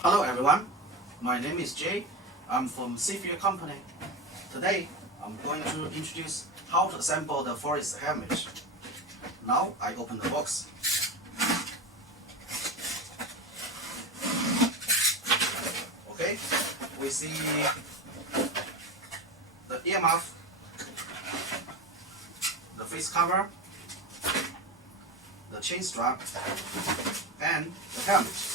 Hello everyone, my name is Jay. I'm from Safeyear company. Today I'm going to introduce how to assemble the forest helmet. Now I open the box. Okay, we see the earmuff, the face cover, the chain strap, and the helmet.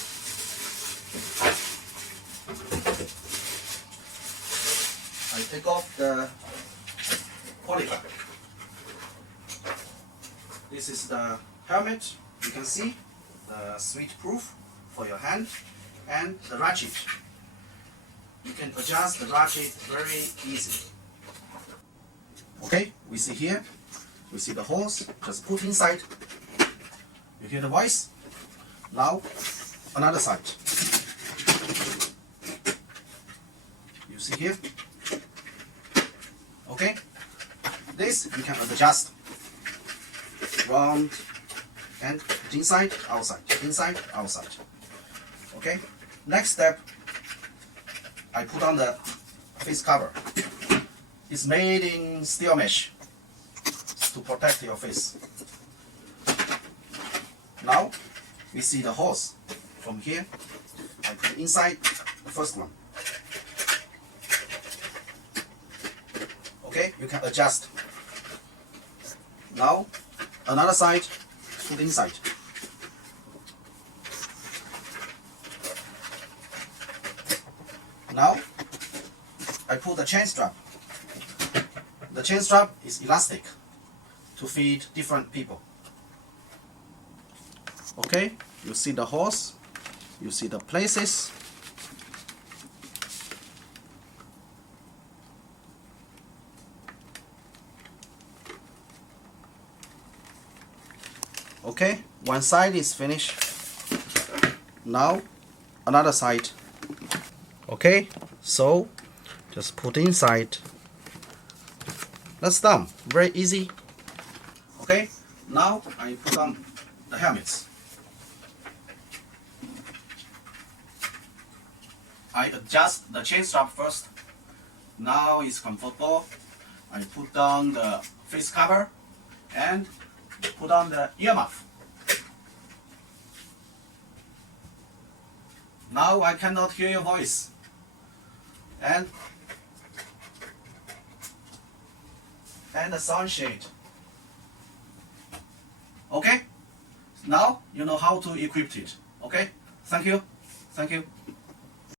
I take off the polymer. This is the helmet. You can see the sweat proof for your hand and the ratchet. You can adjust the ratchet very easy. Okay, we see here, we see the holes, just put inside. You hear the voice. Now, another side. You see here. Okay, this you can adjust round and inside, outside, inside, outside. Okay, next step, I put on the face cover. It's made in steel mesh to protect your face. Now we see the hose from here. I put inside the first one. Okay, you can adjust. Now another side, put inside. Now I put the chain strap. The chain strap is elastic to fit different people. Okay, you see the hose, you see the places. Okay, one side is finished. Now another side. Okay, so just put inside. That's done. Very easy. Okay, now I put on the helmets. I adjust the chain strap first. Now it's comfortable. I put down the face cover and put on the earmuff. Now I cannot hear your voice. And the sunshade. Okay? Now you know how to equip it. Okay? Thank you. Thank you.